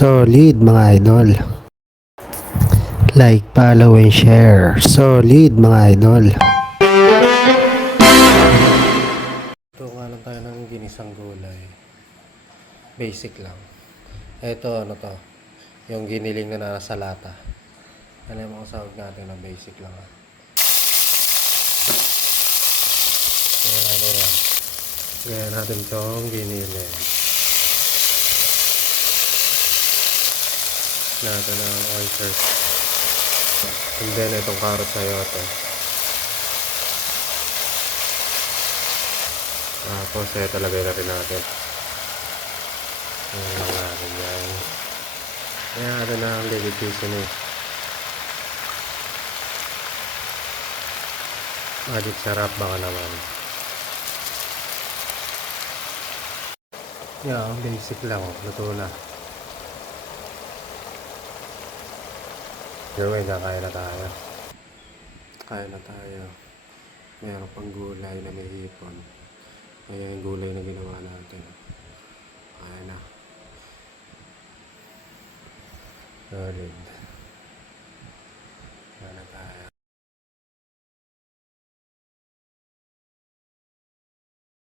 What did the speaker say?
Solid mga idol. Like, follow, and share. Solid mga idol. Ito nga lang tayo ng ginisang gulay. Basic lang. Ito ano to? Yung giniling na nasa lata. Ano yung mga sahog natin na basic lang ha. Gaya natin itong giniling. Natin ang oyster. And then itong carrot sayote. Tapos ito lagay na rin natin. Ayan lang natin yan. Ayan natin ang liquid seasoning. Magic sarap baka naman. Yan, basic lang. Luto na. Gawin, kaya na tayo. Kaya na tayo. Meron pang gulay na may hipon. Ayan yung gulay na ginawa natin. Kaya na. Solid.